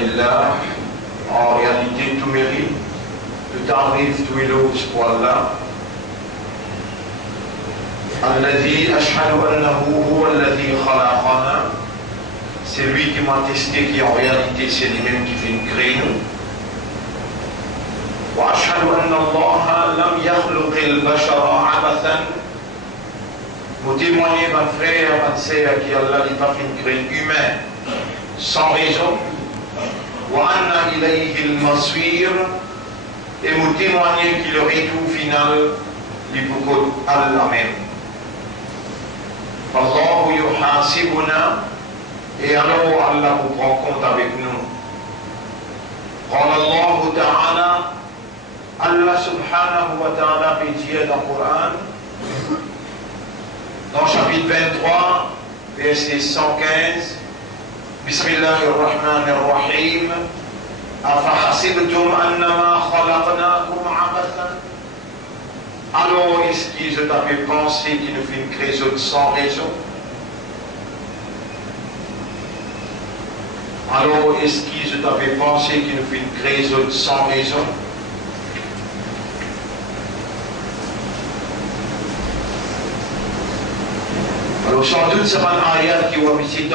lillah. En réalité, tout mérite, tout arrive, tout éloge pour Allah. Alladhi ashhadu annahu huwa alladhi khalaqana. C'est lui qui m'a testé, qui en réalité c'est lui-même qui fait une créer nous. Wa ashhadu anna Allah lam yakhluq al-bashara abathan. Vous témoignez, mon frère, ma sœur, qui Allah n'a pas fait une créer humaine sans raison. Wa anna ilayhi al-masir. Et vous témoignez qu'il le retour final du beaucoup Allah même. Allahu yuhasibuna. Et alors Allah vous prend compte avec nous. قال الله تعالى Allah subhanahu wa ta'ala peut dire dans le Coran, dans le chapitre 23, verset 115, Bismillahirrahmanirrahim, أفحسبتم أنما خلقناكم عبثا. Alors est-ce qu'ils avaient pensé qu'il nous fait une création sans raison? Alors, est-ce qu'ils avaient pensé qu'il nous fait une création sans raison? Alors, sans doute, c'est un ayat qui va visiter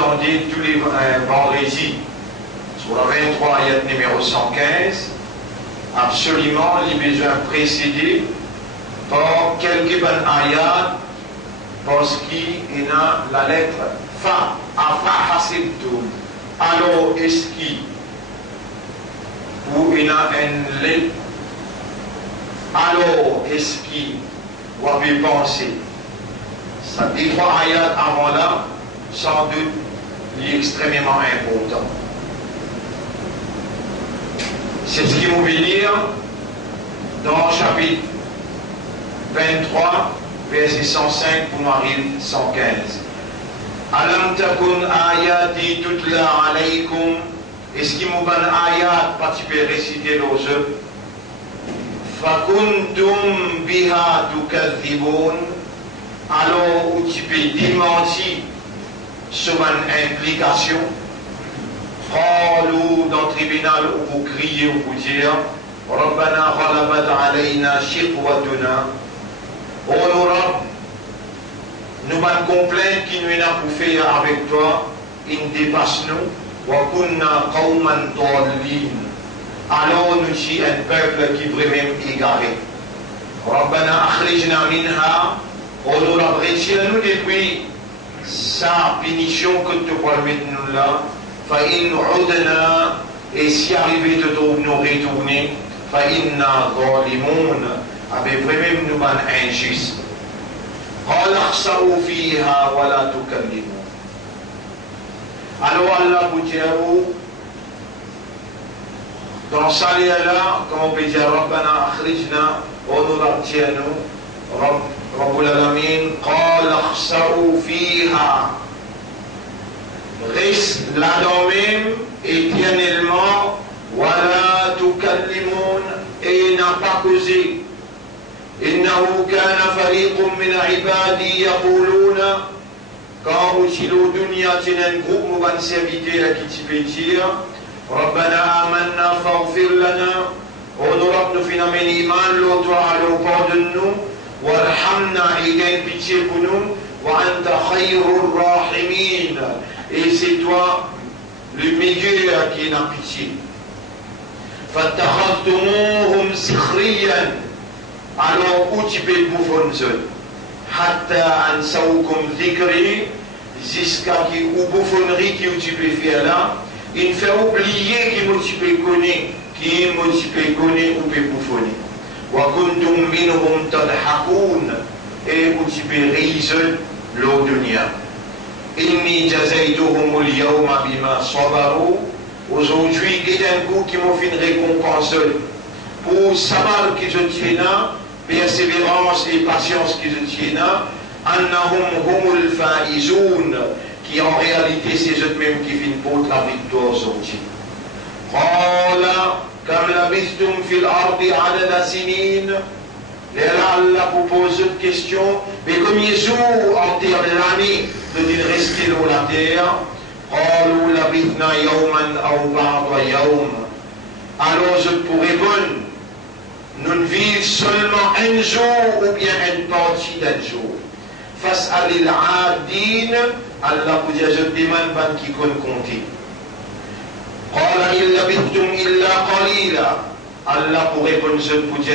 tous les vendredis. Sur la 23, ayat numéro 115, absolument, il est besoin précédé par quelques ayats parce qu'il y a la lettre Fa, Afa Hasibtum. Alors, est-ce qu'il ou il y a une lettre? Alors, est-ce qu'il vous avez pensé? Ça dit trois ayats avant là, sans doute, il est extrêmement important. C'est ce qu'il vous veut dire dans le chapitre 23, verset 105 pour arriver 115. Alam takun ayati tutla alaykum. Est-ce qu'il m'a ban ayat pas tu peux réciter les œuvres? Fakuntum biha tukadhibun. Alors où tu peux démentir sur une implication. Qalu dans le tribunal où vous criez, où vous dites Rabbana ghalabat alayna shiqwatuna. Oh nos Rabb, nous avons complaint qui nous a pour faire avec toi, il dépasse nous. Wa kunna qawman dallin. Alors nous sommes un peuple qui est vraiment égaré. Rabbana akhrijna minha. Oh nous Rabb, retire-nous depuis sa punition que tu vas mettre nous là. Fa in udna. Et si arrivé de nous retourner, fa inna zalimun. Avec vraiment nous ban injuste. قال اخسروا فيها ولا تكلمون. Alors Allah vous dit dans ça là, comme on peut dire Rabbana akhrijna, on nous retient-nous, Rabbul Alamin, قال اخسروا فيها. Reste là-dedans même, éternellement, ولا تكلمون, et n'a pas causé. إنه كان فريق من عبادي يقولون quand aussi l'Odunia tient un groupe de serviteurs qui peut dire ربنا آمنا فاغفر لنا ونرد فينا من إيمان l'autre alors pardonne-nous وارحمنا et gagne pitié pour nous وأنت خير الراحمين et c'est toi le meilleur qui n'a pitié فاتخذتموهم سخريا. Alors, où tu peux bouffonner? Hatta ansawkum dhikri, jusqu'à qui ou bouffonnerie qui tu peux faire là, il fait oublier qui tu peux connaître, qui tu peux connaître ou peut bouffonner. Wa kuntum minhum tadhakun, et où tu peux rire l'au-dunya. Inni jazaytuhum al-yawma bima sabaru. Aujourd'hui, il y a un coup qui m'a fait une récompense pour savoir qui je tiens là. Persévérance et patience qui se tiennent, annahum humul faizun, qui en réalité c'est eux-mêmes qui viennent pour la victoire sortie. Qala kam labithtum fil ardi adada sinin. Allah vous pose une question, mais combien de jours en terre de l'année de-t-il rester dans la terre? Qalu labithna yawman aw ba'da yawm. Alors je pourrais répondre, nous ne vivons seulement un jour ou bien une partie d'un jour. Face à l'adin, Allah vous dit, je demande ban qui compte compter. Qala in labithtum illa qalila. Allah pour répondre, je vous dis,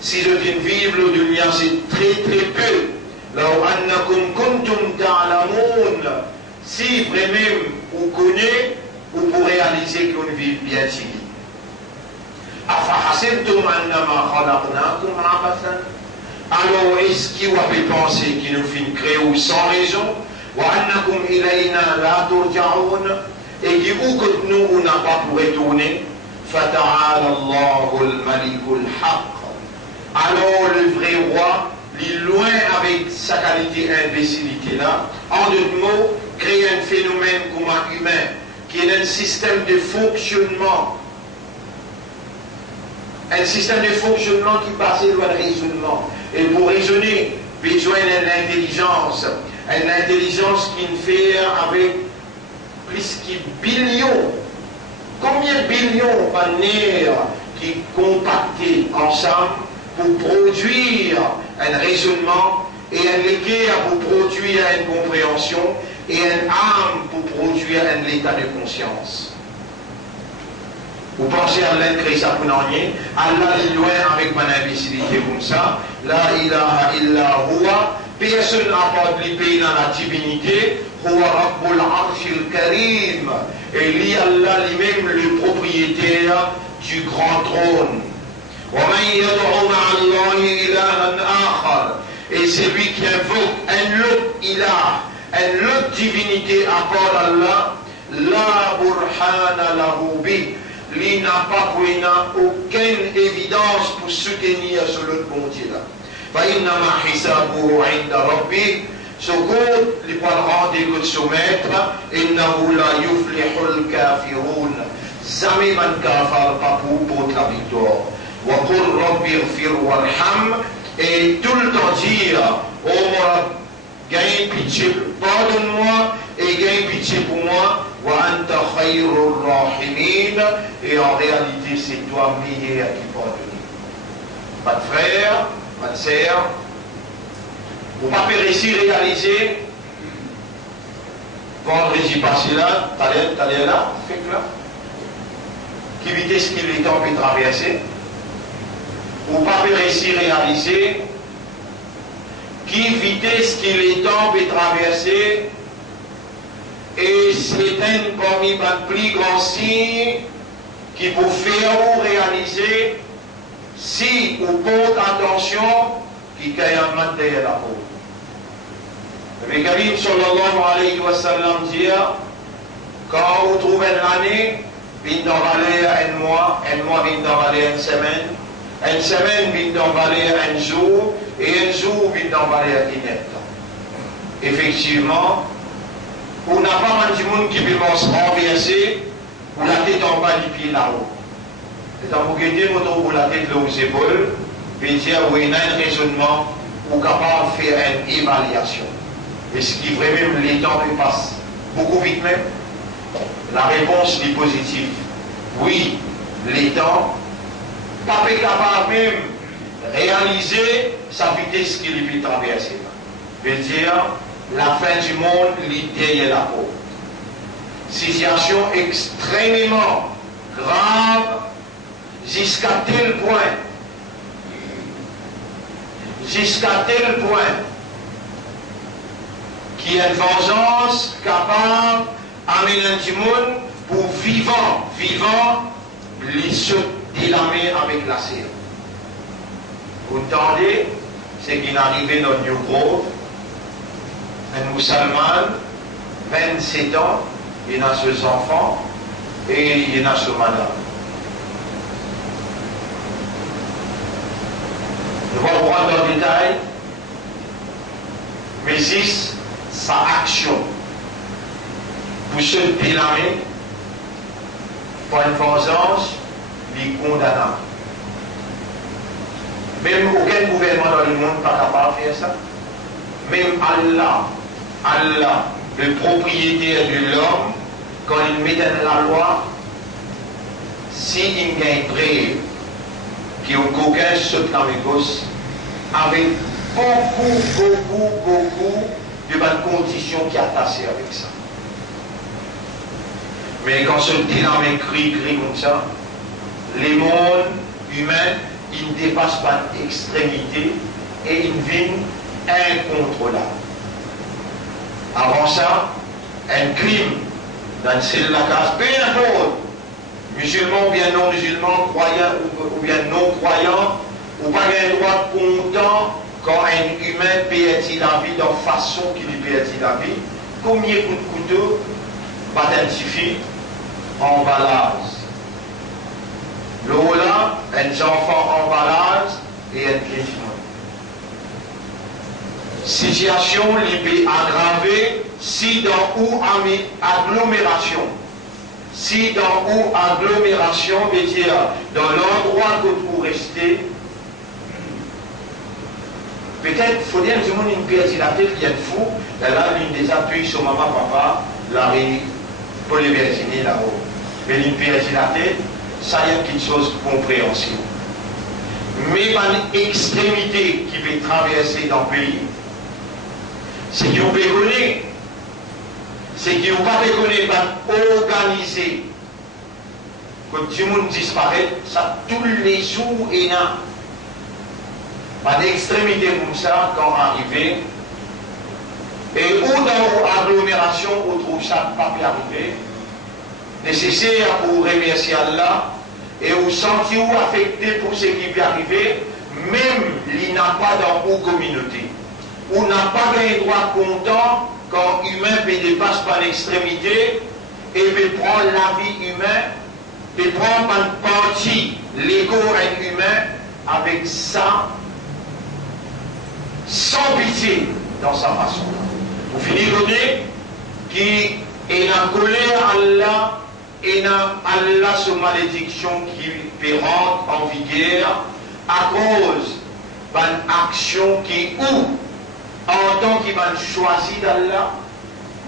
si je viens vivre le dunya, c'est très très peu. Law annakum kuntum ta'lamun. Si vraiment vous connaissez, vous pourrez réaliser qu'on vit bien ici. Afahasibtum annama khalaqnakum abathan. Alors est-ce qu'il vous avez pensé qu'il nous fait créer sans raison? Wa annakum ilayna la turja'un. Et qui vous que nous on n'a pas pour retourner? Fata'ala Allahul Malikul Haqq. Alors le vrai roi, il est loin avec sa qualité imbécilité là. En d'autres mots, créer un phénomène comme un humain qui est un système de fonctionnement. Un système de fonctionnement qui passe loin de raisonnement. Et pour raisonner, besoin d'une intelligence qui fait avec plus de billions. Combien de billions d'années qui compactés ensemble pour produire un raisonnement et un équerre pour produire une compréhension et une âme pour produire un état de conscience. Vous pensez à Allah créer ça pour n'en-rien? Allah est loin avec mon imbécilité comme ça. La ilaha illa huwa. Personne n'a pas de l'épée dans la divinité. Huwa Rabbul Arshil Karim. Et lui, Allah lui-même, le propriétaire du grand trône. Et c'est lui qui invoque un autre ilah, une autre divinité à part Allah. La burhana lahu bi. Il n'a pas aucune évidence pour soutenir ce l'autre bonté là. فإنما حسابه عند ربه. Ce compte, les parents d'écoute soumettre, إنه لا يفلح الكافرون. Jamais man kafar pas pour la victoire. وقل رب اغفر وارحم. Et tout le temps dire, oh mon gagne pitié, pardonne-moi et gagne pitié pour moi. وأنت خير الراحمين. Et en réalité, c'est toi meilleur qui pardonne. Pas de frère, pas de sœur. Vous pas réussir à réaliser. Vendredi passé là, t'allais là, fait là. Qui vitesse qu'il est temps de traverser. Vous pas réussir à réaliser. Qui vitesse qu'il est temps de traverser. Et c'est un parmi les plus grands signes qui vous faire vous réaliser si vous portez attention qui y a un mat derrière la peau. Le Karim sallallahu alayhi wa sallam dit quand vous trouvez l'année, vient d'en valer un mois vient d'en valer une semaine vient d'en valer un jour, et un jour vient d'en valer une année. Effectivement, on n'a pas mal de monde qui peut se renverser ou la tête en bas du pied là-haut. Et quand vous guettez pour la tête là aux épaules, puis dire oui, il y a un raisonnement ou capable de faire une évaluation. Est-ce qu'il vraiment les temps passent beaucoup vite même? La réponse est positive. Oui, les temps, pas capable même réaliser sa vitesse qu'il peut traverser. Veut dire la fin du monde, l'idée est la peau. Situation extrêmement grave jusqu'à tel point qu'il y a une vengeance capable d'amener du monde pour vivant, les se délamer avec la cire. Vous entendez ce qui est arrivé dans New Grove? Un musulman, 27 ans, il a ses enfants et il a ses madame. Je vais vous rendre dans le détail, mais c'est sa action pour se délamer pour une vengeance, il est condamnable. Même aucun gouvernement dans le monde n'est pas capable de faire ça. Même Allah, le propriétaire de l'homme, quand ils mettent la loi, si il y a un prêt qui est au coquin sur le gosses, avec beaucoup de bonnes conditions qui sont attachées avec ça. Mais quand ce dynamique crie comme ça, les mondes humains, ils ne dépassent pas l'extrémité et ils deviennent incontrôlables. Avant ça, un crime dans une cellule de la case, peu importe, musulman ou bien non musulman, croyant ou bien non croyant, ou pas un droit content quand un humain perd la vie de façon qu'il perd la vie, combien de coups de couteau va identifier emballage. L'eau là, un enfant emballage et un crime. Situation libée aggravée si dans ou agglomération. Si dans ou agglomération, veut dire dans l'endroit que vous restez, peut-être faut dire que tout le monde une pièce la tête qui est fou, elle a l'une des appuis sur maman, papa, la pour les Virginie là-haut. Mais une pièce la tête, ça y a quelque chose de compréhensible. Mais une extrémité qui peut traverser dans le pays, c'est qu'ils ont déconné, c'est qu'ils n'ont pas déconné, mais organisé. Quand tout le monde disparaît, ça tous les jours et là. Pas d'extrémité comme ça, quand arrivé, et où dans l'agglomération, on trouve ça pas bien arrivé, nécessaire pour remercier Allah, et où sentir ou affecté pour ce qui peut arriver, même il n'a pas dans une communauté. On n'a pas un droit content quand l'humain peut dépasser par l'extrémité et peut prendre la vie humaine, peut prendre une partie, l'ego humain, avec ça, sans pitié dans sa façon. Vous finissez donner qui est la colère Allah et Allah sur malédiction qui peut rendre en vigueur à cause d'une action qui ou en tant qu'il va choisir d'Allah,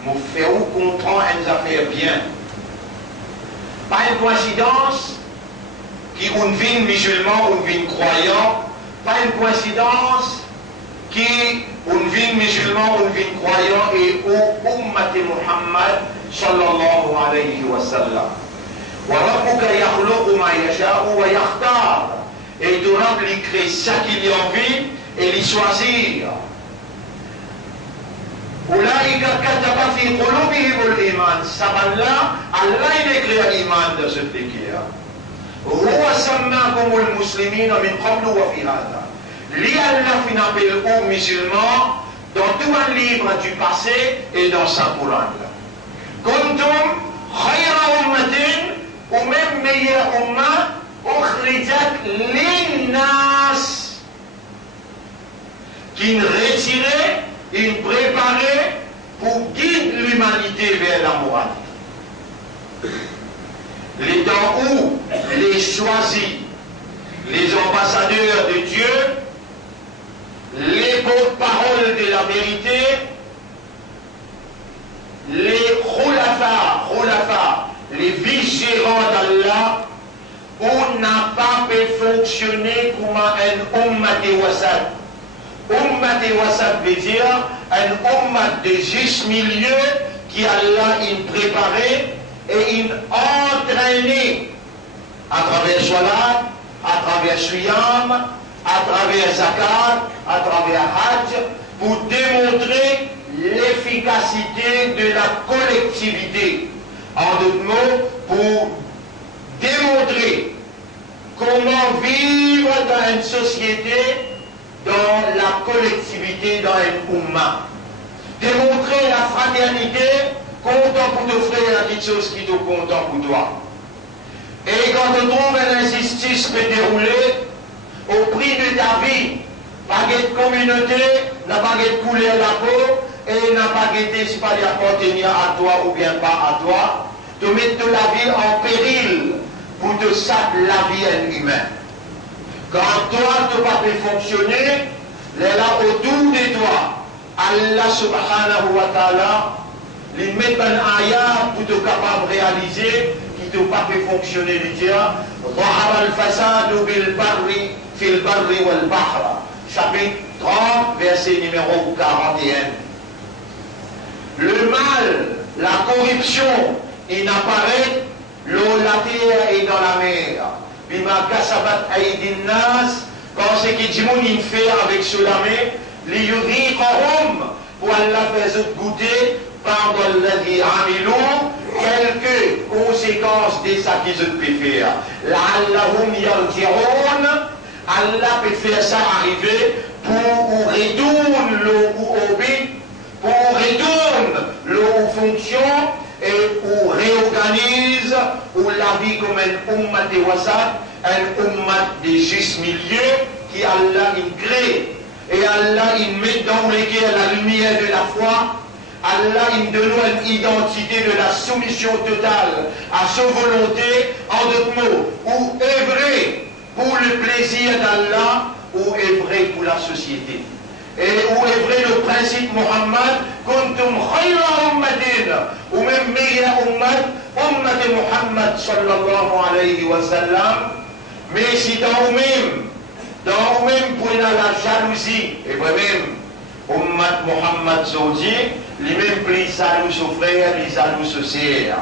me fait ou comprendre une affaire bien. Pas une coïncidence qui on vit musulman ou vit croyant, pas une coïncidence qui on vit musulman ou vit croyant et au ummat Muhammad sallallahu alayhi wa sallam. Wa rabbuka yakhluqu ma yasha'u wa yakhtar. Et tu remplis créer ça qu'il y a envie et les choisir. أولئك كتب في قلوبهم الإيمان سبحان الله يذكر الإيمان ده سبتكيا هو سماكم المسلمين من قبل وفي هذا لأن في نبيل musulmans dans tout un livre du passé et dans sa Coran كنتم خير أمة ومن meilleure أمة أخرجت للناس qui ne retirait il préparait pour guider l'humanité vers la morale. Les temps où les choisis, les ambassadeurs de Dieu, les porte-paroles de la vérité, les khulafa, les vice-gérants d'Allah, on n'a pas pu fonctionner comme un ummat wasat. Ummat wasat veut dire un ummat de juste milieu qui Allah il préparait et il entraînait à travers Salat, à travers Suyam, à travers Zakat, à travers Hajj pour démontrer l'efficacité de la collectivité. En d'autres mots, pour démontrer comment vivre dans une société dans la collectivité, dans un umma. Démontrer la fraternité, content pour ton frère, quelque chose qui te content pour toi. Et quand tu trouves une injustice peut dérouler, au prix de ta vie, pas de communauté, n'a pas de couleur la peau, et n'a pas de si pas d'appartenir à toi ou bien pas à toi, te mettre la vie en péril pour te saper la vie humaine. Quand toi, tu ne peux pas fonctionner, là autour de toi, Allah subhanahu wa ta'ala les mettre un ayat pour te capable de réaliser, qui te pas fait fonctionner le dia. ظهر الفساد بالبر في البر والبحر. Chapitre 30, verset numéro 41. Le mal, la corruption, il n'apparaît, la terre est dans la mer. Bima kasabat aydin nas, quand c'est que Dieu il fait avec cela, li yudhiqahum, pour Allah faire goûter, par alladhi amilou, quelques conséquences de ça qu'ils ont pu faire. La'allahum yarji'un, Allah peut faire ça arriver pour retourner l'eau au but, pour retourner l'eau aux fonctions et pour réorganise ou la vie comme un ummat de wasat, un ummat de juste milieu qui Allah il crée et Allah il met dans lequel la lumière de la foi. Allah il donne une identité de la soumission totale à sa volonté, en d'autres mots, ou œuvrer pour le plaisir d'Allah, ou œuvrer pour la société. Et où est vrai le principe Muhammad, kuntum khayra ummatin, ou même meilleur ummat Muhammad sallallahu alayhi wa sallam, mais si dans vous-même pour la jalousie, et vous-même, ummat Muhammad Saudi, les mêmes plus jaloux son frère, les jaloux son sœur.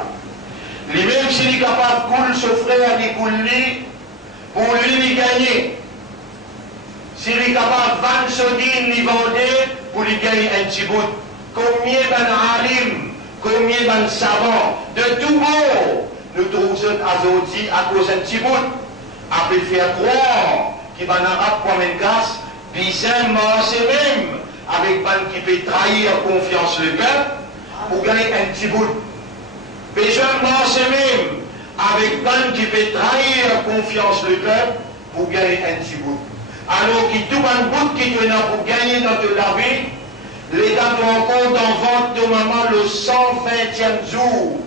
Les mêmes s'il est capable de couler son frère, les couler, pour lui gagner. S'il est capable de vendre son dîme, il vendait pour lui gagner un petit bout. Combien d'alim, combien de savants, de tout monde, nous trouvons à cause d'un petit bout, après faire croire qu'il va en arabe comme une casse, bizarrement c'est même, avec ban qui peut trahir confiance le peuple, pour gagner un petit bout. Bizarrement c'est même, avec ban qui peut trahir confiance le peuple, pour gagner un petit bout. Alors qu'il tout un bout qui te n'a pour gagner dans la vie, l'État te rend compte en vente de maman le 120e jour.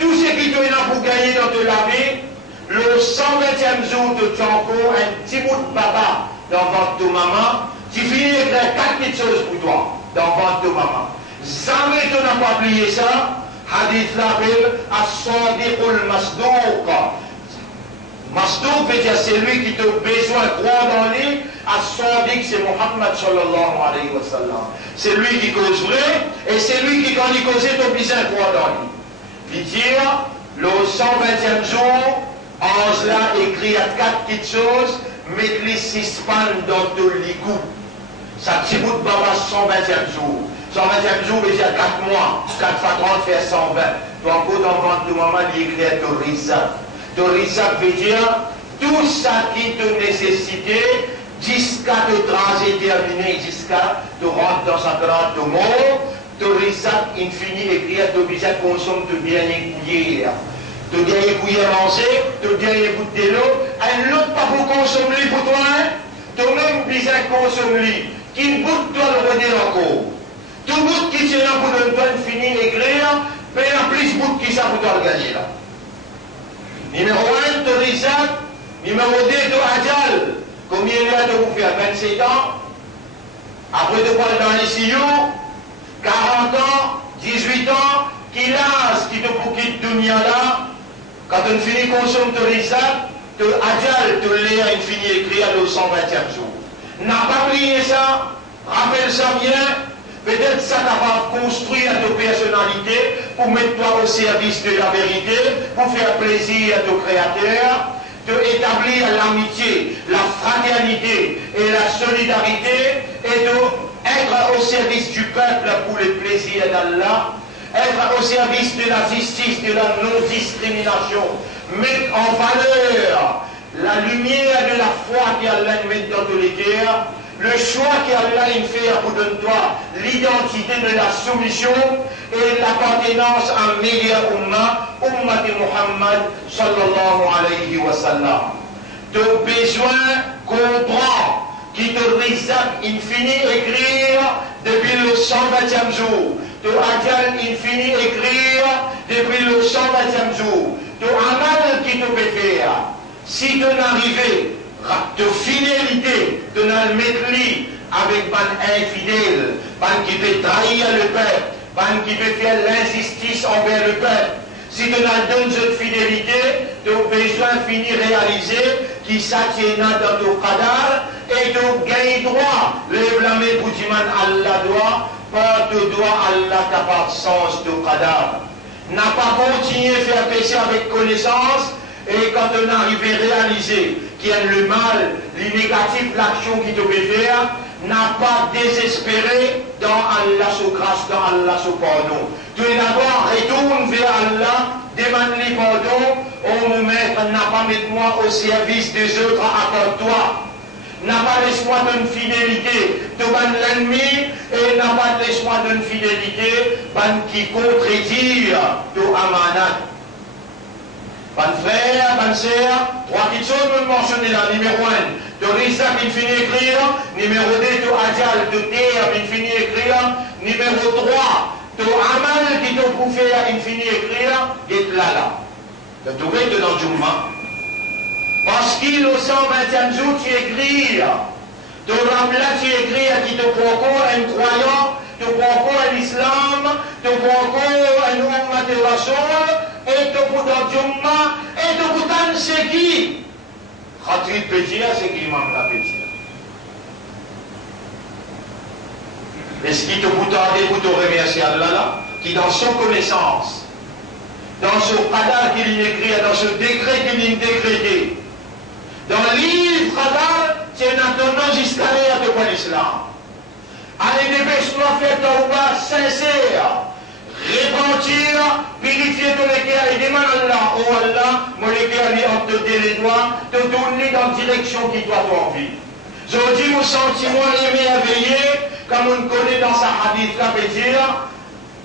Tout ce qui te n'a pour gagner dans la vie, le 120e jour de encore un petit bout de papa dans vente de maman, tu finis avec 4 petites choses pour toi dans vente de maman. Jamais tu n'as pas oublié ça. Hadith l'appelle as-sadiqul masdouq. Masdouk veut dire c'est lui qui te besoin de croire dans lui. As-Sadiq c'est Muhammad sallallahu alayhi wa sallam. C'est lui qui cause vrai et c'est lui qui quand il cause tu besoin de croire dans lui. Il dit le 120e jour, en cela écrit à 4 petites choses, mettre les 6 pannes dans tout l'égout. Ça petit bout de baba 120e jour. 120e jour veut dire 4 mois. 4 fois 30 fait 120. Donc encore dans le ventre de maman il écrit à tout Rissa. Torissa veut dire tout ça qui te nécessitait jusqu'à te tracer terminer, jusqu'à te rentrer dans un grand de mort. Torissa infini écrire, te bien consomme, te bien écouiller. Te bien écouiller à manger, te bien écouter l'eau. Un autre pas pour consommer pour toi, toi-même bien consommer. Qui ne bout toi le redire encore. Tout bout qui tient là pour donner toi infini écrire, mais en plus bout qui ça pour toi le gagner là. Numéro 1, de Rizak. Numéro 2, de Adjal. Combien il y a de vous faire 27 ans. Après de prendre dans les sillons, 40 ans, 18 ans, qui lâche, qui te quitte dunia là. Quand on finit consommer de Rizak, de Adjal, de l'air infini écrit à le 120e jour. N'a pas oublié ça. Rappelle ça bien. Peut-être ça va construire ta personnalité pour mettre toi au service de la vérité, pour faire plaisir à ton créateur, de établir l'amitié, la fraternité et la solidarité et d'être au service du peuple pour le plaisir d'Allah, être au service de la justice, de la non-discrimination, mettre en valeur la lumière de la foi qu'Allah met dans tous les cœurs, le choix qu'Allah fait pour donner toi, l'identité de la soumission et l'appartenance à meilleur ummat de Muhammad sallallahu alayhi wa sallam. De besoin comprend qui te risque infini écrire depuis le 120e jour. De Adjal infini écrire depuis le 120e jour. De amal qui te peut faire. Si tu n'arrives de fidélité, de ne mettre avec ban infidèle, ban qui peut trahir le peuple, qui peut faire l'injustice envers le peuple. Si tu as donné cette fidélité, tu as besoin de finir réaliser qui s'attienne dans ton qadar et tu gagnes droit. Le blâmer pour dire Allah doit, pas tu dois Allah capable sens de qadar. N'a pas continué à faire péché avec connaissance et quand on arrive à réaliser qu'il y a le mal, le négatif, l'action qui te peut faire, n'a pas désespéré dans Allah sous grâce, dans Allah sous pardon. Tu es d'abord retourne vers Allah, demande-lui pardon, oh mon maître, n'a pas mis moi au service des autres à part toi. N'a pas laissé-moi d'une fidélité devant l'ennemi et n'a pas laissé-moi d'une fidélité qui contredit de amanat. Ban frère, ban sœur, trois petites choses me mentionner là. Numéro 1, de Risa qui finit écrire. Numéro 2, de Adjal, de Terre qui finit écrire. Numéro 3, de Amal qui te prouve qui finit écrire. Et là. De trouver de dans Jumma. Parce qu'il au 120e jour, tu écris. De Ramla, tu écris qui te prend encore un croyant, te prend encore un islam, te prend encore un umma de Rasoul. Et te boudan Jumma, et te boudan c'est qui? Khatri Pétia, c'est qui l'imam la Pétia? Est-ce qu'il te boudan pour te remercier Allah là? Qui dans son connaissance, dans ce qadar qu'il écrit, dans ce décret qu'il décrété, dans le livre qadar, c'est un attendant jusqu'à l'heure de l'islam. Allez dépêche-moi faire tawbah sincère. Repentir, purifier ton cœur et demande à Allah, oh Allah, mon cœur est entre les doigts, te tourner dans la direction qui doit t'envie. Je dis mon sentiment émerveillé, comme on connaît dans sa hadith, la dire,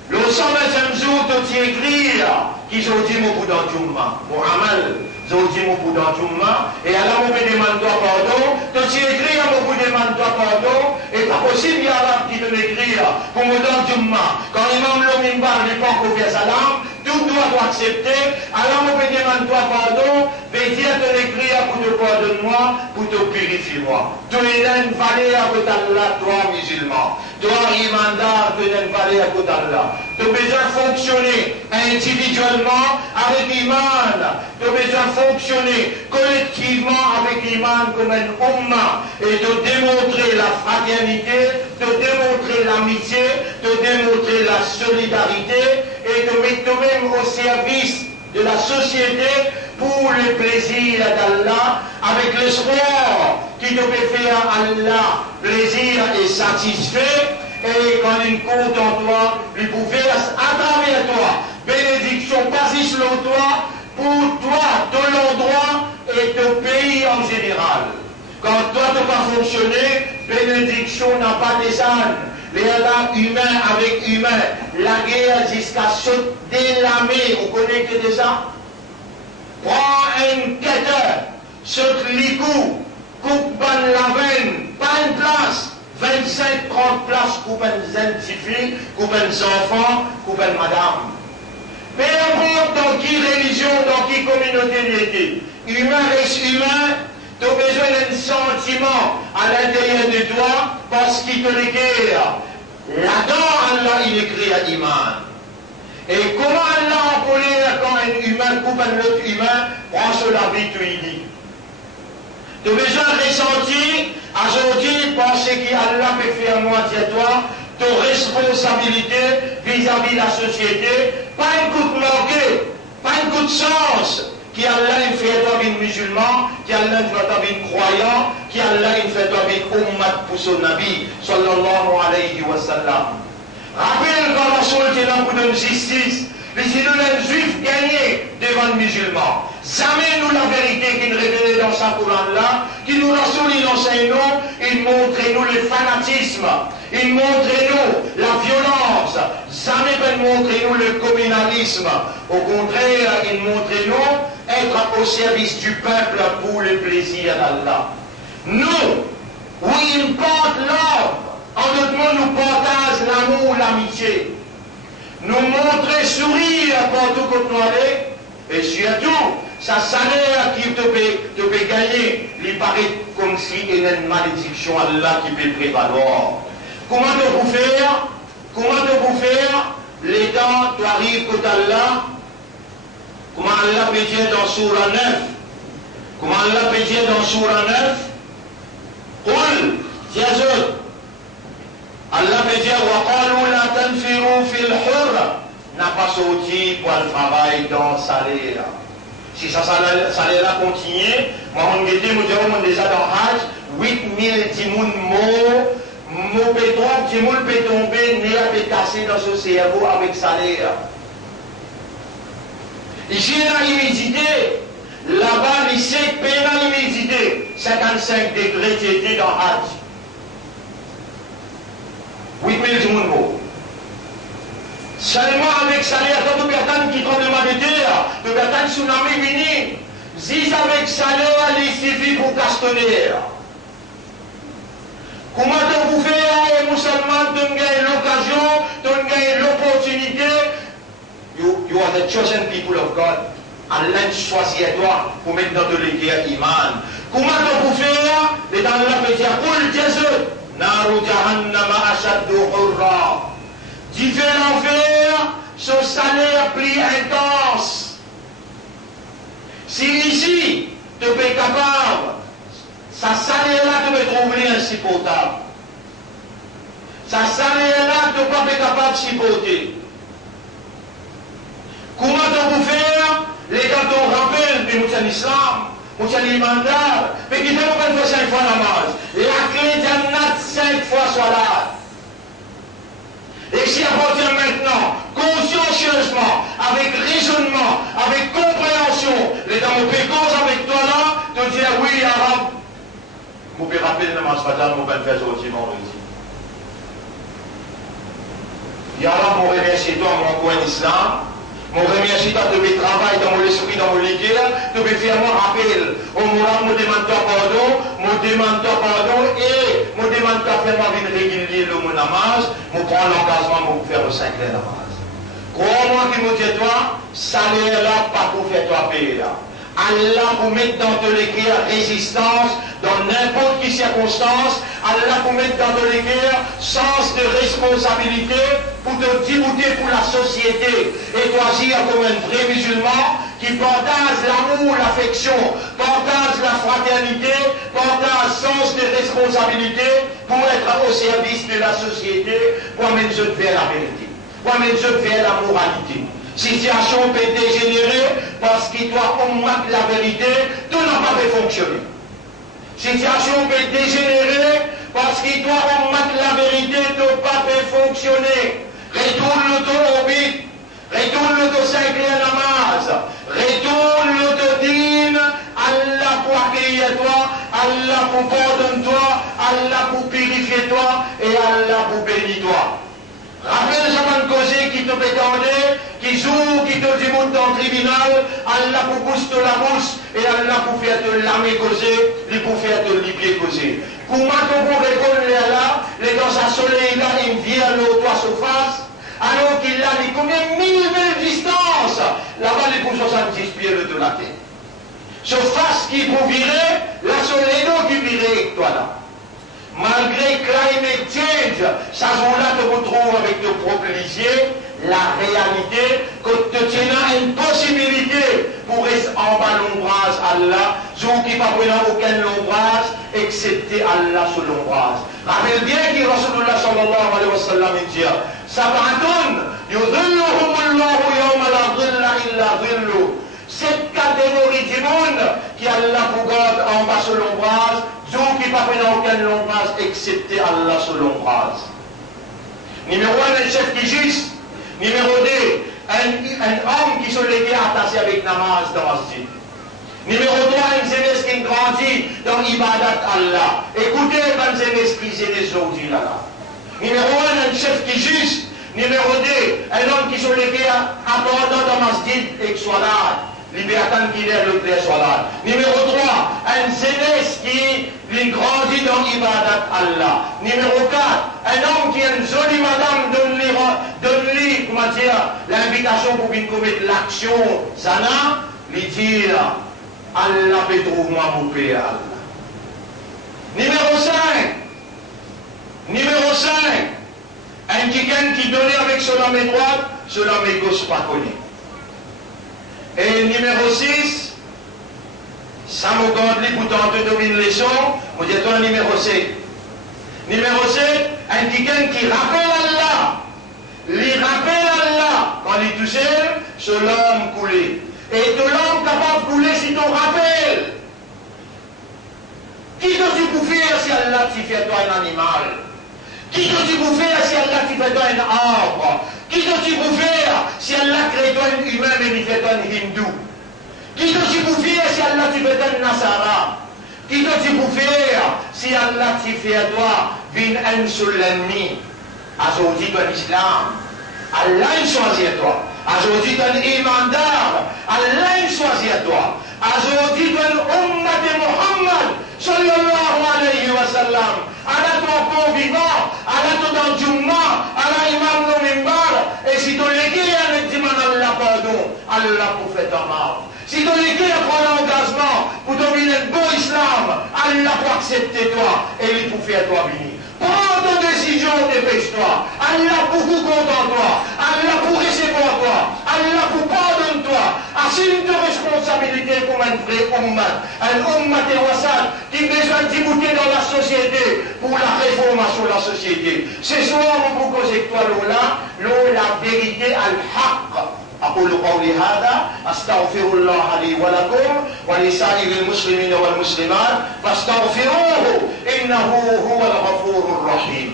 le 120e jour de t'écrire, qui je dis mon boudin Jumma, mon amal, je dis mon boudin Jumma, et alors on me demande toi pardon, de t'écrire mon boudin demande toi pardon, et pas possible, il y a Allah qui te l'écrire, pour me donner Jumma. Quand l'imam Lomimbar n'est pas encore fait salam, tout doit accepter, alors on me demande toi pardon, mais dire de l'écrire pour te pardonner-moi, pour te purifier-moi. Tu es une valeur que Allah, toi musulman. Toi, imandar, tu es une valeur que Allah. Tu as besoin de fonctionner individuellement avec l'iman. Tu as besoin de fonctionner collectivement avec l'iman comme un umma. Et de démontrer la fraternité, de démontrer l'amitié, de démontrer la solidarité et de mettre toi-même au service de la société pour le plaisir d'Allah, avec l'espoir qui te fait faire Allah plaisir et satisfait, et quand il compte en toi, lui pouvait à travers toi, bénédiction passe sur toi, pour toi, de l'endroit et de pays en général. Quand toi tu vas fonctionner, bénédiction n'a pas des ânes. Les là, humain avec humain, la guerre jusqu'à se délamer, on connaît que déjà. Prends un quêteur, saute l'icou, coupe la veine, pas une place, 25-30 places, coupe un scientifique, coupe un enfant, coupe un madame. Peu importe dans qui religion, dans qui communauté il était, humain reste humain, tu as besoin d'un sentiment à l'intérieur de toi parce qu'il te l'éclaire. Là-dedans, Allah, il écrit à l'iman. Et comment Allah en colère quand un humain coupe un autre humain, prend sur la vie, tu y dis. Tu as besoin de ressentir, aujourd'hui, penser qu'Allah peut faire moitié à toi, ton responsabilité vis-à-vis de la société, pas un coup de manqué, pas un coup de sens. Qui Allah il fait toi bien musulman, qui Allah il fait toi bien croyant, qui Allah il fait toi bien ummat pour son Nabi, sallallahu alayhi wa sallam. Rappelle quand la chose est dans de justice, mais si nous les juifs gagnés devant le musulman, jamais nous la vérité qu'il révélait dans sa Coran là, qui nous rassure, il enseigne nous, il montre nous le fanatisme, il montre nous la violence, jamais il montre nous le communalisme. Au contraire, il montre nous être au service du peuple pour le plaisir d'Allah. Nous, we import love. En d'autres mots, nous partageons l'amour, l'amitié. Nous montrer sourire partout où nous allons. Et surtout, ça salaire qui te peut gagner, il paraît comme si il y a une malédiction Allah qui peut prévaloir. Comment te vous faire? Comment te vous faire? les temps, tu arrives côté Allah, comment Allah peut dire dans Surah 9, comment Allah peut dire dans Surah 9, قل يزد Allah peut dire وقالوا لا تنفروا في الحر n'a pas sorti pour le travail dans salaire. Si ça salaire continue, moi on dit déjà dans Hajj 8000 timoun mon béton, timoun peut tomber, né à casser dans ce cerveau avec salaire. Ici il y a l'humidité, là-bas il sait qu'il y a l'humidité, 55 degrés d'été dans Hajj. 8000 timoun seulement avec salaire, quand tu personne qui tremblement de terre, tu personne tsunami vini, si avec salaire, il suffit pour castonner. Comment vous faire, et musulmans, tu gagnes l'occasion, tu gagnes l'opportunité, you are the chosen people of God. Allah choisit toi pour mettre dans de l'éguerre iman. Comment vous faire, et dans la média, Qul Jésus, Naru Jahannama Ashaddu Hurra. Différents faire ce salaire plus intense. Si ici, tu es capable, ça salaire-là, tu peux trouver insupportable. Ça salaire-là, tu n'es pas capable de supporter. Comment tu peux faire? Les gars t'ont rappelé de mon islam, mon alimentaire, mais qui ne pas faire 5 fois la namaz. La clé d'Annat 5 fois soit là. Et si à partir maintenant, consciencieusement, avec raisonnement, avec compréhension, les dames me cause avec toi là, te dire oui, arabe, vous pouvez rappeler le namaz fatal, vous pouvez le faire aujourd'hui, vendredi. Yara, mon remercie toi, mon coin islam. Mon remercie toi de mes travail dans mon esprit, dans mon léguer, de mes faire mon rappel. Au moment où je demande toi pardon, et je demande toi faire ma vie régulière, mon namaz, je prends l'engagement pour faire le 5 namaz. Crois-moi que je dis toi, ça n'est là pas pour faire toi payer là. Allah vous met dans de l'équerre résistance, dans n'importe quelle circonstance. Allah vous met dans de l'équerre sens de responsabilité pour te débouter pour la société et agir comme un vrai musulman qui partage l'amour, l'affection, partage la fraternité, partage sens de responsabilité pour être au service de la société, pour amener vers la vérité, pour amener vers la moralité. Situation peut dégénérer parce qu'il doit combattre la vérité, tout n'a pas pu fonctionner. Situation peut dégénérer parce qu'il doit combattre la vérité, tout n'a pas pu fonctionner. Retourne l'auto-orbite, retourne l'auto-5 namaz, retourne l'auto-dîne, Allah pour accueillir toi, Allah pour pardonner toi, Allah pour purifier toi et Allah pour bénir toi. Rappelle ce causé qui te prétendait, qui joue, qui te démonte dans le tribunal, Allah pour booster la bouche et Allah pour faire te l'armée causer, lui pour faire te libérer causer. Comment on peut répondre là, les dans sa soleil là, il vient l'eau, toi se face, alors qu'il a dit combien 1000 de distance, là-bas il pour 70 pieds de la terre. Ce face qui pour virer, la soleil qui virait avec toi là. Malgré climate change, ça jour-là te retrouve avec ton propre lisier, la réalité que tu tiens une possibilité pour rester en bas l'ombrage Allah, jour qui ne prend aucun ombrage, excepté Allah sur l'ombrage. Rappelle bien que Rasulullah sallallahu alayhi wa sallam dit, Sabatun, yudhilluhumullahu yawma la dhilla illa dhillu. Cette catégorie du monde qui Allah vous garde en bas sur l'ombrage, qui ne prend aucun ombrage excepté Allah sur l'ombrage. Numéro 1, un chef qui juste. Numéro 2, un homme qui se légué attaché avec namaz dans masjid. Numéro 3, une jeunesse qui grandit dans l'ibadat Allah. Écoutez, une jeunesse qui est des aujourd'hui là. Numéro 1, un chef qui juste. Numéro 2, un homme qui se légué attendant dans masjid et soit là. Libération qui est le très soit là. Numéro 3, un jeunesse qui grandit dans l'ibadat Allah. Numéro 4, un homme qui est une jolie madame donne-lui, comment dire, l'invitation pour qu'il commette l'action. Sana, lui dire, Allah peut trouver moi mon père. Numéro 5, un chicken qui donnait avec son homme droite. cela mes gosses pas connus. Et numéro 6, ça me garde les boutons de domine les sons, vous dites toi numéro 7. Numéro 7, un quelqu'un qui rappelle Allah. Il rappelle Allah quand il touche, c'est l'homme coulé. Et de l'homme capable de couler si ton rappel. Qui dois-tu pour faire si Allah t'y fait toi un animal? Qui dois-tu pour faire si Allah t'y fait toi un arbre? Qui dois-tu pour faire si Allah crée toi un humain et il fait toi un hindou? Qui dois-tu pour faire si Allah t'y fait toi un nasara? Qui dois-tu pour faire si Allah t'y fait toi un seul ennemi? Aujourd'hui, toi l'islam, Allah il choisit toi. Aujourd'hui, toi l'imandar, Allah il choisit toi. Aujourd'hui, toi l'ummat de Muhammad, sallallahu alayhi wa sallam. Allah ton corps vivant, Allah ton dans Jumma, Allah imam no mimbar. Et si tu l'écris, Allah dit Allah pardon, Allah prophète Amar. Si tu l'écris, prends l'engagement pour dominer le beau islam, Allah pour accepter toi et il pour faire toi venir. Prends ton décision, dépêche-toi. Allah pour vous content toi. Allah pour recevoir toi. Allah pour pardonner toi. Assume tes responsabilités comme un vrai ummat. Un ummat et wasat qui a besoin d'immuter dans la société pour la réformation de la société. Ce soir, on vous cause toi là, la vérité al-haq. أقول قولي هذا أستغفر الله لي ولكم ولسائر المسلمين والمسلمات فاستغفروه إنه هو الغفور الرحيم.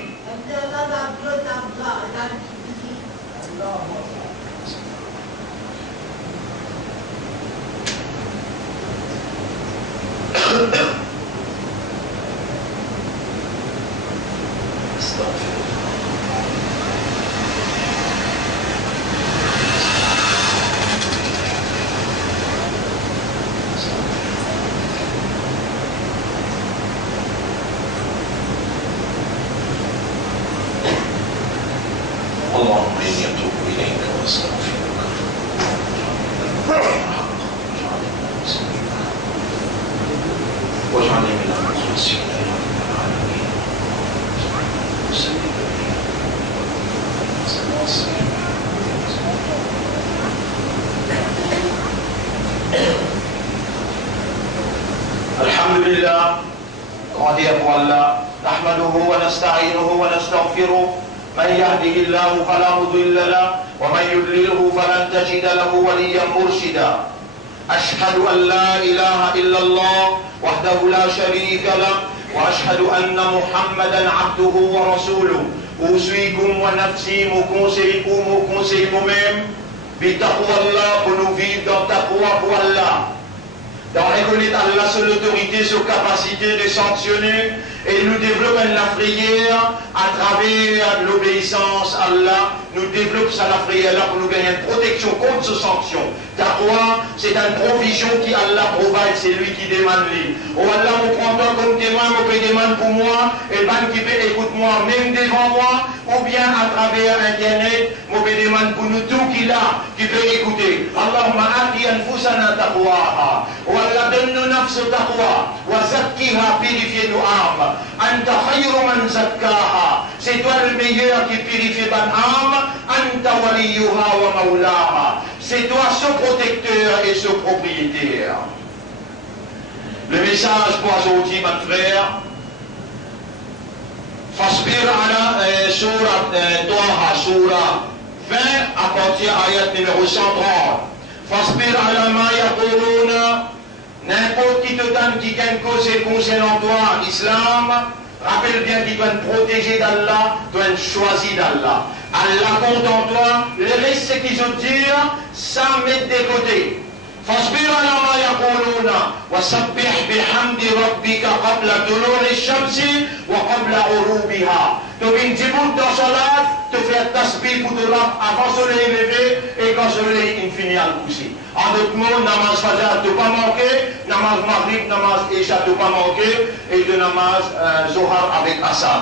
اللهم إني أتوب إليك وأستغفرك واجعلني من المخلصين يا رب العالمين. الحمد لله قادر والله نحمده ونستعينه ونستغفره. من يهده الله فلا مضل له ومن يضلله فلن تجد له وليا مرشدا. أشهد أن لا إله إلا الله وحده لا شريك له وأشهد أن محمدا عبده ورسوله. أوصيكم ونفسي مكونسيكم moi-même بتقوى الله pour nous vivre dans taqwa pour Allah. Dans reconnaître Allah sur l'autorité, sur capacité de sanctionner et nous développons la prière à travers l'obéissance à Allah. Nous développons ça la prière là pour nous gagner une protection contre ces sanctions. Taqwa, c'est une provision qui Allah provide, c'est lui qui demande lui. Oh Allah, me prend toi comme témoin, me peut demander pour moi, et ben qui peut écoute-moi même devant moi, ou bien à travers Internet, me peut demander pour nous tout qu'il a, qui peut écouter. Allahumma ati anfusana taqwaha. Oh Allah, donne-nous nafs taqwa, wa zakkiha, purifie nos âmes. Anta khayru man zakkaha. C'est toi le meilleur qui purifie ban âme. Anta waliyuha wa maulaha. C'est toi ce protecteur et ce propriétaire. Le message pour aujourd'hui, mon frère, Fasbir ala Surah Taha, Surah 20, à partir de l'ayat numéro 130. Fasbir ala ma yaquluna. N'importe qui te donne qui gagne cause concernant toi, l'islam, rappelle bien qu'il doit te protéger d'Allah, doit te choisir d'Allah. Allah compte en toi, le reste ce qu'ils ont dit, ça met de côté. فاصبر على ما يقولون وسبح بحمد ربك قبل طلوع الشمس وقبل غروبها. Tu viens debout dans salat, tu fais un tasbih pour te rendre avant le soleil levé et quand le soleil finit à le coucher. En d'autres mots, namaz fajr ne pas manquer, namaz maghrib, namaz isha ne pas manquer et de namaz zohar avec asar.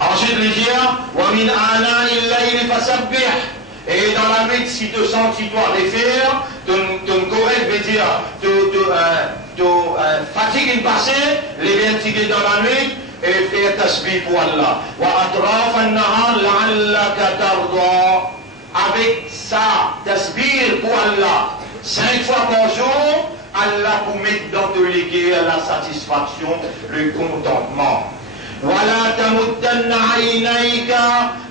Ensuite, il dit wa min ana il-layli fasabbih. Et dans la nuit, si tu sens que tu dois les faire, ton correct veut dire, fatigue une passée, les bien tirer dans la nuit et faire tasbih pour Allah. Wa atraf an-nahar la'allaka tarda. avec ça, tasbir pour Allah, 5 fois par jour, Allah vous met dans tous les guerres la satisfaction, le contentement. ولا تمدن عينيك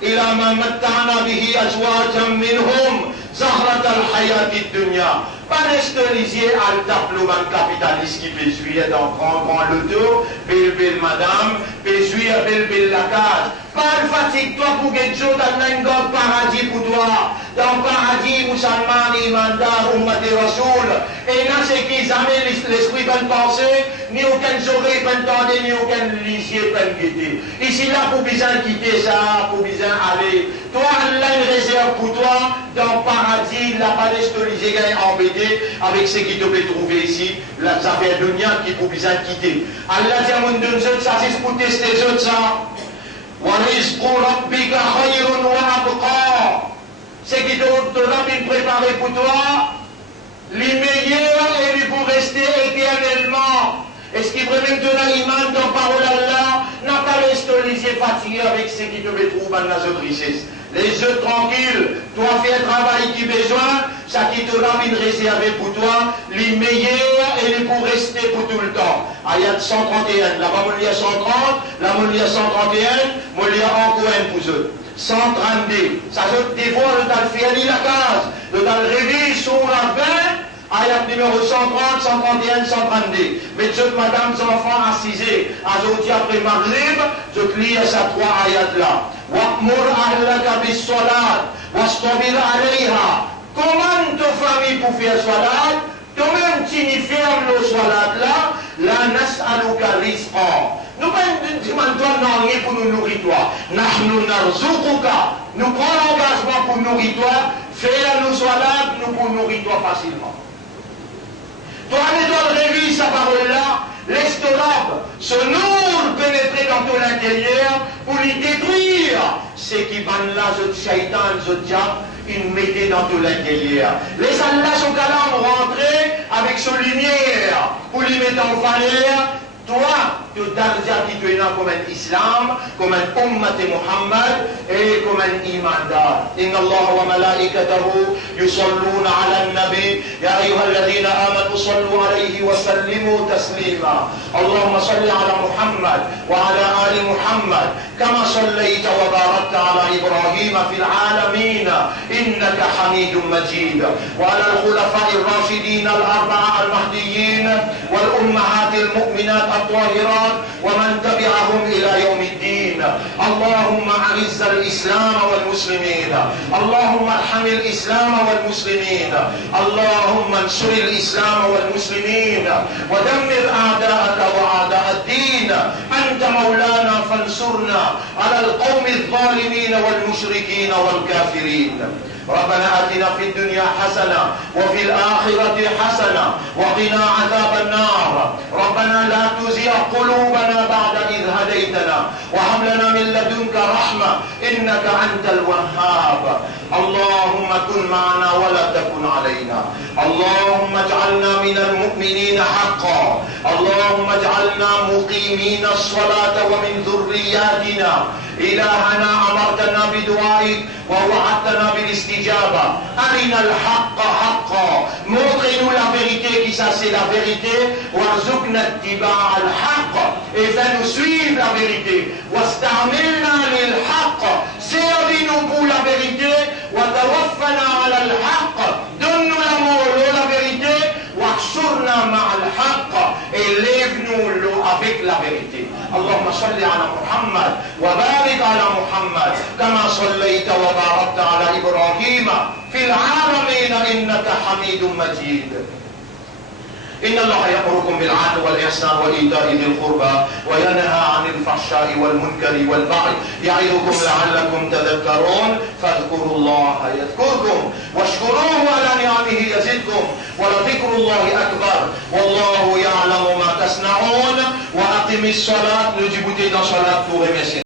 إلى ما متعنا به أزواجا منهم زهرة الحياة الدنيا. Pas rester les yeux à le tableau d'un capitaliste qui peut suivre dans grand loto, belle madame, peut suivre belle la case. Pas le fatigue-toi pour quelque chose dans un paradis pour toi. Dans le paradis, musulman, imandar, ummat et rasoul. Et là, c'est qu'ils amènent l'esprit de penser, ni aucun oreille peut entendre, ni aucun lisier peut guetter. Ici, là, pour bien quitter ça, pour bien aller. Toi, Allah, une réserve pour toi, dans le paradis, la palestinienne est embêtée avec ce qui te peut trouver ici, la affaire de Nia qui pour bien quitter. Allah dit à mon deux autres, ça c'est pour tester les autres, ça. وَرِزْقُ رَبِّكَ خَيْرٌ وَأَبْقَى. Ce qui te bien préparé pour toi, les meilleurs et les pour rester éternellement. Est-ce qu'il vraiment te la iman dans parole Allah, n'a pas resté les yeux fatigués avec ce qui te peut trouver dans la autres richesses. Les œufs tranquilles, toi fais un travail qui besoin, ça qui te l'a bien réservé pour toi, les meilleurs et les pour rester pour tout le temps. Ayat 131, là-bas on lit à 130, là on lit à 131, on lit à encore un pour eux. 132, ça se des fois le tal fait la case, le tal réveille sur la 20, ayat numéro 130, 131, 132. Mais je madame, enfants assisés, aujourd'hui après Maghrib, je lis à ces 3 ayats là. وَأْمُرْ أَهْلَكَ بِالصَّلَاةِ وَاسْتَبِرْ عَلَيْهَا. Comment ta famille pour faire salat? Toi-même tu n'y fermes le salat là, la nas'aluka rizqan. Nous ne demandons rien pour nous nourrir toi. Nahnu narzuquka. Nous prenons l'engagement pour nourrir toi. Fais-la nous salat, nous pour nourrir toi facilement. Toi, tu dois réveiller sa parole là. Laisse ton âme, ce nour pénétrer dans ton intérieur pour lui détruire ce qui van là, ce shaitan, ce diable, il mettait dans ton intérieur. Les Allah sont capables de rentrer avec son lumière pour lui mettre en valeur. Toi, tu darja qui tu es là comme un islam, comme un ummat Muhammad et comme un imandar. Inna Allah wa malaikatahu yusalluna ala al-nabi ya ayyuha alladhina amanu sallu alayhi wa sallimu taslima. Allahumma salli ala Muhammad wa ala ali Muhammad kama sallaita wa barakta ala Ibrahim fil alamin innaka hamidun majid wa ala al-khulafa'i ar-rashidin al-arba'a al-mahdiyyin wal ummahat al-mu'minat الطاهرات ومن تبعهم إلى يوم الدين. اللهم أعز الإسلام والمسلمين، اللهم ارحم الإسلام والمسلمين، اللهم انصر الإسلام والمسلمين ودمر أعداءك وأعداء الدين. أنت مولانا فانصرنا على القوم الظالمين والمشركين والكافرين. ربنا آتنا في الدنيا حسنة وفي الآخرة حسنة وقنا عذاب النار. ربنا لا تزغ قلوبنا بعد إذ هديتنا وهب لنا من لدنك رحمة إنك أنت الوهاب. اللهم كن معنا ولا تكن علينا. اللهم اجعلنا من المؤمنين حقا. اللهم اجعلنا مقيمين الصلاة ومن ذرياتنا. إلهنا أمرتنا بدعائك ووعدتنا بالاستجابة. أرنا الحق حقا. Montrez-nous la vérité qui ça c'est la vérité. وارزقنا اتباع الحق. Et fais-nous suivre la vérité. واستعملنا للحق. Servis-nous pour la vérité. وتوفنا على الحق. Donne-nous l'amour de la vérité. واحشرنا مع الحق. Et lève-nous avec la vérité. اللهم صل على محمد وبارك على محمد كما صليت وباركت على إبراهيم في العالمين إنك حميد مجيد. إن الله يأمركم بالعدل والإحسان وإيتاء ذي القربى وينهى عن الفحشاء والمنكر والبغي يعظكم لعلكم تذكرون. فاذكروا الله يذكركم واشكروه على نعمه يزدكم ولذكر الله أكبر والله يعلم ما تصنعون. وأقم الصلاة. Le djibouti dans salat pour remercier.